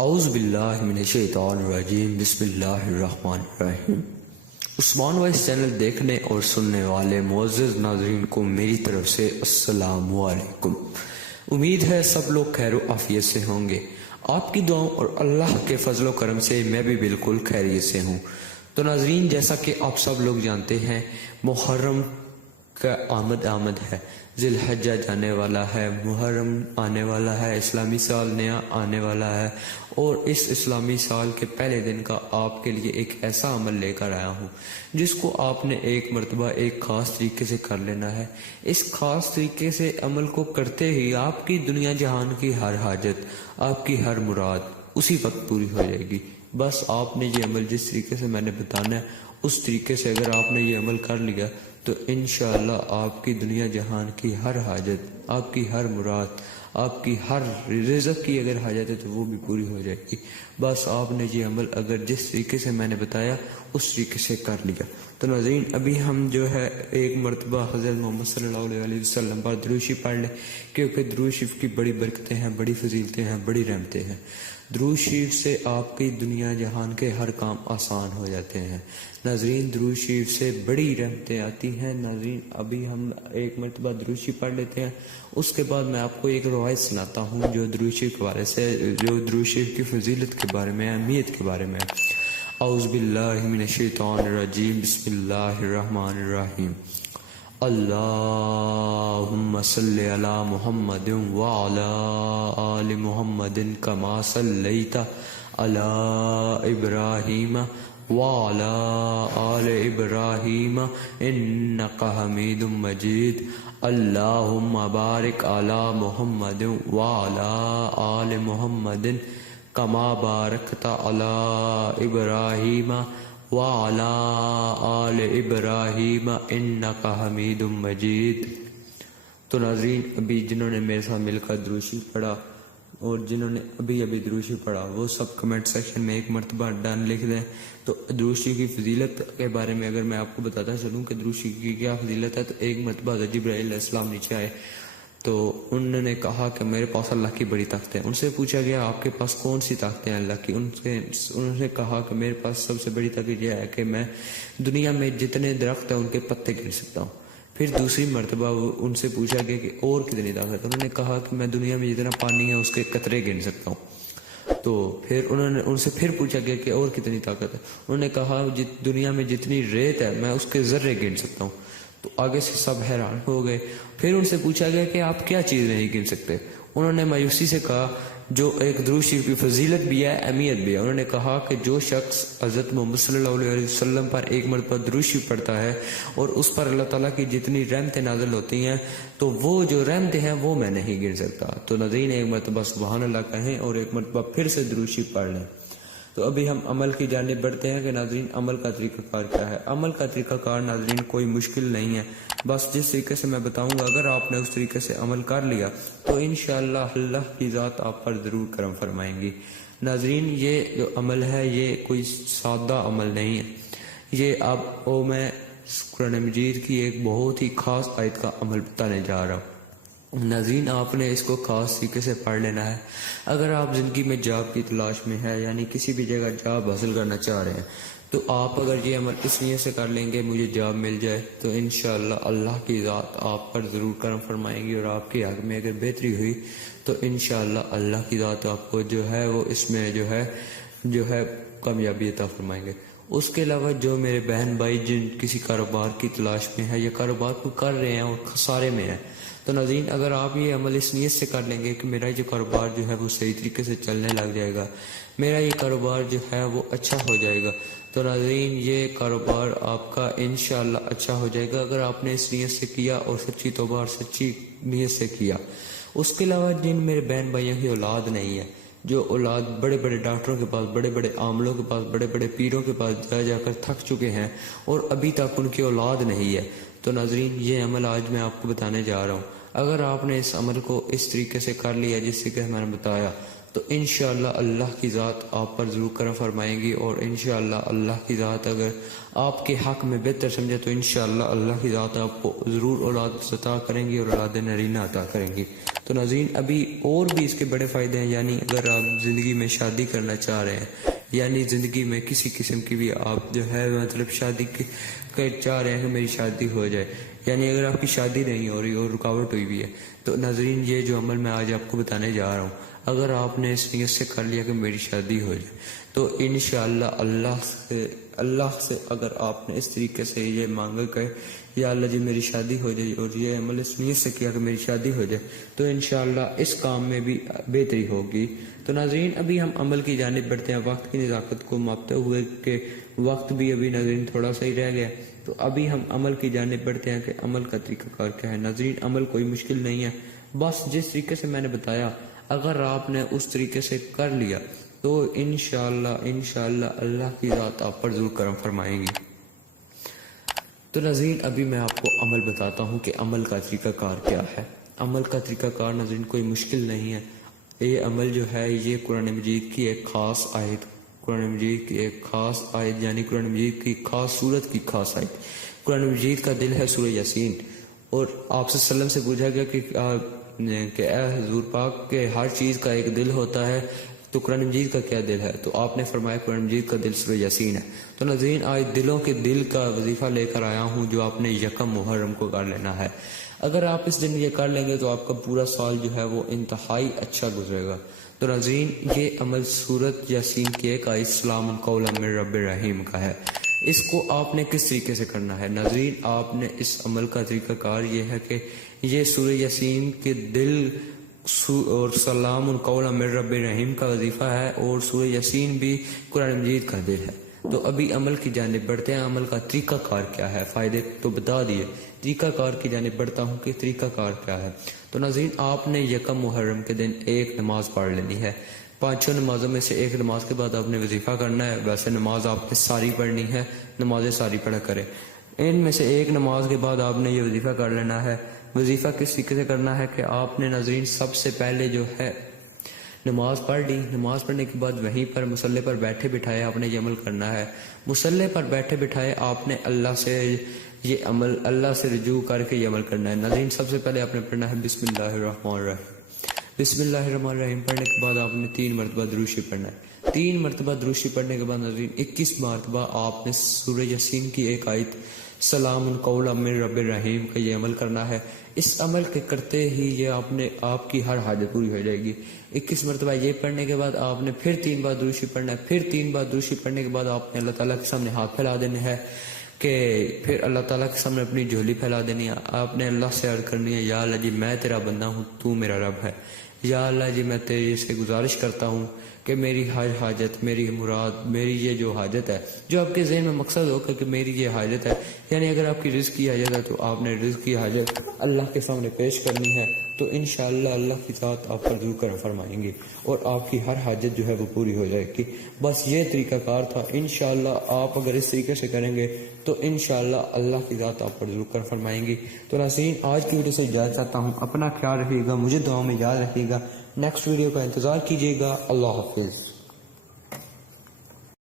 اعوذ باللہ من الشیطان الرجیم، بسم اللہ الرحمن الرحیم۔ عثمان وائس چینل دیکھنے اور سننے والے معزز ناظرین کو میری طرف سے السلام علیکم۔ امید ہے سب لوگ خیر و عافیت سے ہوں گے۔ آپ کی دعاؤں اور اللہ کے فضل و کرم سے میں بھی بالکل خیریت سے ہوں۔ تو ناظرین، جیسا کہ آپ سب لوگ جانتے ہیں، محرم کا آمد ہے، ذی الحجہ جانے والا ہے، محرم آنے والا ہے، اسلامی سال نیا آنے والا ہے، اور اس اسلامی سال کے پہلے دن کا آپ کے لیے ایک ایسا عمل لے کر آیا ہوں جس کو آپ نے ایک مرتبہ ایک خاص طریقے سے کر لینا ہے۔ اس خاص طریقے سے عمل کو کرتے ہی آپ کی دنیا جہان کی ہر حاجت، آپ کی ہر مراد اسی وقت پوری ہو جائے گی۔ بس آپ نے یہ عمل جس طریقے سے میں نے بتانا ہے اس طریقے سے اگر آپ نے یہ عمل کر لیا تو انشاءاللہ آپ کی دنیا جہان کی ہر حاجت، آپ کی ہر مراد، آپ کی ہر رزق کی اگر حاجت ہے تو وہ بھی پوری ہو جائے گی۔ بس آپ نے یہ عمل اگر جس طریقے سے میں نے بتایا اس طریقے سے کر لیا تو ناظرین، ابھی ہم جو ہے ایک مرتبہ حضرت محمد صلی اللہ علیہ وسلم پر درود شریف پڑھ لیں، کیونکہ درود شریف کی بڑی برکتیں ہیں، بڑی فضیلتیں ہیں، بڑی رحمتیں ہیں۔ درود شریف سے آپ کی دنیا جہان کے ہر کام آسان ہو جاتے ہیں ناظرین۔ درود شریف سے بڑی رحمتیں آتی ہیں ناظرین۔ ابھی ہم ایک مرتبہ درود شریف پڑھ لیتے ہیں، اس کے بعد میں آپ کو ایک روایت سناتا ہوں جو درود شریف کے بارے سے، جو درود شریف کی فضیلت کے بارے میں، اہمیت کے بارے میں۔ اعوذ باللہ من الشیطان الرجیم، بسم اللہ الرحمن الرحیم۔ اللہم صلی علی محمد وعلی آل محمد کما صلیت علی ابراہیم وعلی آل ابراہیم انک حمید مجید۔ اللہم بارک علی محمد وعلی آل محمد کما بارکت علی ابراہیم وعلی آل ابراہیم انک حمید مجید۔ تو ناظرین، ابھی جنہوں نے میرے ساتھ مل کر درود شریف پڑھا اور جنہوں نے ابھی درود شریف پڑھا وہ سب کمنٹ سیکشن میں ایک مرتبہ ڈن لکھ دیں۔ تو درود شریف کی فضیلت کے بارے میں اگر میں آپ کو بتاتا چلوں کہ درود شریف کی کیا فضیلت ہے، تو ایک مرتبہ حضرت جبرائیل علیہ السلام نیچے آئے تو انہوں نے کہا کہ میرے پاس اللہ کی بڑی طاقت ہے۔ ان سے پوچھا گیا آپ کے پاس کون سی طاقتیں ہیں اللہ کی؟ انہوں نے کہا کہ میرے پاس سب سے بڑی طاقت یہ ہے کہ میں دنیا میں جتنے درخت ہیں ان کے پتے گن سکتا ہوں۔ پھر دوسری مرتبہ ان سے پوچھا گیا کہ اور کتنی طاقت ہے؟ انہوں نے کہا کہ میں دنیا میں جتنا پانی ہے اس کے قطرے گن سکتا ہوں۔ تو پھر انہوں نے ان سے پھر پوچھا گیا کہ اور کتنی طاقت ہے؟ انہوں نے کہا دنیا میں جتنی ریت ہے میں اس کے ذرے گن سکتا ہوں۔ تو آگے سے سب حیران ہو گئے۔ پھر ان سے پوچھا گیا کہ آپ کیا چیز نہیں گن سکتے؟ انہوں نے مایوسی سے کہا جو ایک درود شریف کی فضیلت بھی ہے، اہمیت بھی ہے۔ انہوں نے کہا کہ جو شخص حضرت محمد صلی اللہ علیہ وسلم پر ایک مرتبہ درود شریف پڑھتا ہے اور اس پر اللہ تعالیٰ کی جتنی رحمتیں نازل ہوتی ہیں تو وہ جو رحمتیں ہیں وہ میں نہیں گن سکتا۔ تو ناظرین، ایک مرتبہ سبحان اللہ کہیں اور ایک مرتبہ پھر سے درود شریف پڑھ لیں۔ تو ابھی ہم عمل کی جانب بڑھتے ہیں کہ ناظرین عمل کا طریقہ کار کیا ہے۔ عمل کا طریقہ کار ناظرین کوئی مشکل نہیں ہے، بس جس طریقے سے میں بتاؤں گا اگر آپ نے اس طریقے سے عمل کر لیا تو انشاءاللہ اللہ کی ذات آپ پر ضرور کرم فرمائیں گی۔ ناظرین، یہ جو عمل ہے یہ کوئی سادہ عمل نہیں ہے، یہ میں قرآن مجید کی ایک بہت ہی خاص آیت کا عمل بتانے جا رہا ہوں۔ ناظرین، آپ نے اس کو خاص طریقے سے پڑھ لینا ہے۔ اگر آپ زندگی میں جاب کی تلاش میں ہے، یعنی کسی بھی جگہ جاب حاصل کرنا چاہ رہے ہیں، تو آپ اگر یہ عمل اس نیت سے کر لیں گے مجھے جاب مل جائے تو انشاءاللہ اللہ کی ذات آپ پر ضرور کرم فرمائیں گی، اور آپ کے حق میں اگر بہتری ہوئی تو انشاءاللہ اللہ کی ذات آپ کو جو ہے وہ اس میں جو ہے کامیابی عطا فرمائیں گے۔ اس کے علاوہ جو میرے بہن بھائی جن کسی کاروبار کی تلاش میں ہے یا کاروبار کو کر رہے ہیں اور خسارے میں ہیں، تو ناظرین اگر آپ یہ عمل اس نیت سے کر لیں گے کہ میرا یہ کاروبار جو ہے وہ صحیح طریقے سے چلنے لگ جائے گا، میرا یہ کاروبار جو ہے وہ اچھا ہو جائے گا، تو ناظرین یہ کاروبار آپ کا انشاءاللہ اچھا ہو جائے گا اگر آپ نے اس نیت سے کیا اور سچی توبہ اور سچی نیت سے کیا۔ اس کے علاوہ جن میرے بہن بھائیوں کی اولاد نہیں ہے، جو اولاد بڑے بڑے ڈاکٹروں کے پاس، بڑے بڑے عاملوں کے پاس، بڑے بڑے پیروں کے پاس جا کر تھک چکے ہیں اور ابھی تک ان کی اولاد نہیں ہے، تو ناظرین یہ عمل آج میں آپ کو بتانے جا رہا ہوں۔ اگر آپ نے اس عمل کو اس طریقے سے کر لیا جس سے کہ میں نے بتایا تو انشاءاللہ اللہ کی ذات آپ پر ضرور کرم فرمائیں گی، اور انشاءاللہ اللہ کی ذات اگر آپ کے حق میں بہتر سمجھے تو انشاءاللہ اللہ کی ذات آپ کو ضرور اولاد عطا کریں گی اور اولاد نرینہ عطا کریں گی۔ تو ناظرین ابھی اور بھی اس کے بڑے فائدے ہیں، یعنی اگر آپ زندگی میں شادی کرنا چاہ رہے ہیں، یعنی زندگی میں کسی قسم کی بھی آپ جو ہے مطلب شادی چاہ رہے ہیں کہ میری شادی ہو جائے، یعنی اگر آپ کی شادی نہیں ہو رہی اور رکاوٹ ہوئی بھی ہے، تو ناظرین یہ جو عمل میں آج آپ کو بتانے جا رہا ہوں، اگر آپ نے اس نیت سے کر لیا کہ میری شادی ہو جائے، تو انشاءاللہ اللہ سے اگر آپ نے اس طریقے سے یہ مانگا کہ یا اللہ جی میری شادی ہو جائے، اور یہ عمل اس نیت سے کیا کہ میری شادی ہو جائے، تو انشاءاللہ اس کام میں بھی بہتری ہوگی۔ تو ناظرین ابھی ہم عمل کی جانب بڑھتے ہیں، وقت کی نزاکت کو ماپتے ہوئے کہ وقت بھی ابھی ناظرین تھوڑا سا ہی رہ گیا، تو ابھی ہم عمل کی جانب بڑھتے ہیں کہ عمل کا طریقہ کار کیا ہے۔ ناظرین عمل کوئی مشکل نہیں ہے، بس جس طریقے سے میں نے بتایا اگر آپ نے اس طریقے سے کر لیا تو انشاءاللہ اللہ کی ذات آپ پر ضرور کرم فرمائیں گی۔ تو ناظرین ابھی میں آپ کو عمل بتاتا ہوں کہ عمل کا طریقہ کار کیا ہے۔ عمل کا طریقہ کار ناظرین کوئی مشکل نہیں ہے، یہ عمل جو ہے یہ قرآن مجید کی ایک خاص آیت، یعنی قرآن مجید کی خاص صورت کی خاص آیت۔ قرآن مجید کا دل ہے سورہ یاسین، اور آپ صلی اللہ علیہ وسلم سے پوچھا گیا کہ اے حضور پاک کہ ہر چیز کا ایک دل ہوتا ہے، تو قرآن مجید کا کیا دل ہے؟ تو آپ نے فرمایا قرآن مجید کا دل سورہ یاسین ہے۔ تو ناظرین آج دلوں کے دل کا وظیفہ لے کر آیا ہوں جو آپ نے یکم محرم کو کر لینا ہے۔ اگر آپ اس دن یہ کر لیں گے تو آپ کا پورا سال جو ہے وہ انتہائی اچھا گزرے گا۔ تو ناظرین یہ عمل سورۃ یاسین کی ایک آیت سلام قولا من رب الرحیم کا ہے۔ اس کو آپ نے کس طریقے سے کرنا ہے؟ ناظرین آپ نے اس عمل کا طریقہ کار یہ ہے کہ یہ سورہ یاسین کے دل اور سلام قولا من رب الرحیم کا وظیفہ ہے، اور سورہ یاسین بھی قرآن مجید کا دل ہے۔ تو ابھی عمل کی جانب بڑھتے ہیں، عمل کا طریقہ کار کیا ہے؟ فائدے تو بتا دیے، طریقہ کار کی جانب بڑھتا ہوں کہ طریقہ کار کیا ہے۔ تو ناظرین آپ نے یکم محرم کے دن ایک نماز پڑھ لینی ہے، 5 نمازوں میں سے ایک نماز کے بعد آپ نے وظیفہ کرنا ہے۔ ویسے نماز آپ نے ساری پڑھنی ہے، نمازیں ساری پڑھا کریں، ان میں سے ایک نماز کے بعد آپ نے یہ وظیفہ کر لینا ہے۔ وظیفہ کس طریقے سے کرنا ہے کہ آپ نے ناظرین سب سے پہلے جو ہے نماز پڑھ لی، نماز پڑھنے کے بعد وہیں پر مصلی پر بیٹھے بٹھائے آپ نے یہ عمل کرنا ہے۔ مصلی پر بیٹھے بٹھائے آپ نے اللہ سے رجوع کر کے یہ عمل کرنا ہے۔ ناظرین سب سے پہلے آپ نے پڑھنا ہے بسم اللہ الرحمن الرحیم۔ بسم اللہ الرحمن الرحیم پڑھنے کے بعد آپ نے 3 مرتبہ درود شریف پڑھنا ہے۔ 3 مرتبہ درود شریف پڑھنے کے بعد ناظرین 21 مرتبہ آپ نے سورہ یاسین کی ایک آیت سلام قولا من رب الرحیم کا یہ عمل کرنا ہے۔ اس عمل کے کرتے ہی یہ آپ کی ہر حاجت پوری ہو جائے گی۔ 21 مرتبہ یہ پڑھنے کے بعد آپ نے پھر 3 بار درود شریف پڑھنا ہے۔ پھر 3 بار درود شریف پڑھنے کے بعد آپ نے اللہ تعالیٰ کے سامنے ہاتھ پھیلا دینے ہے، کہ پھر اللہ تعالیٰ کے سامنے اپنی جھولی پھیلا دینی ہے۔ آپ نے اللہ سے عرض کرنی ہے یا اللہ جی میں تیرا بندہ ہوں، تو میرا رب ہے، یا اللہ جی میں تیرے سے گزارش کرتا ہوں کہ میری ہر حاجت، میری مراد، میری یہ جو حاجت ہے، جو آپ کے ذہن میں مقصد ہو کہ میری یہ حاجت ہے، یعنی اگر آپ کی رزق کی حاجت ہے تو آپ نے رزق کی حاجت اللہ کے سامنے پیش کرنی ہے، تو انشاءاللہ اللہ کی ذات آپ پر ضرور کرم فرمائیں گے اور آپ کی ہر حاجت جو ہے وہ پوری ہو جائے گی۔ بس یہ طریقہ کار تھا، انشاءاللہ آپ اگر اس طریقے سے کریں گے تو انشاءاللہ اللہ کی ذات آپ پر ضرور کرم فرمائیں گی۔ تو ناظرین آج کی ویڈیو سے اجازت چاہتا ہوں، اپنا خیال رکھیے گا، مجھے دعاؤں میں یاد رکھیے گا، نیکسٹ ویڈیو کا انتظار کیجیے گا۔ اللہ حافظ۔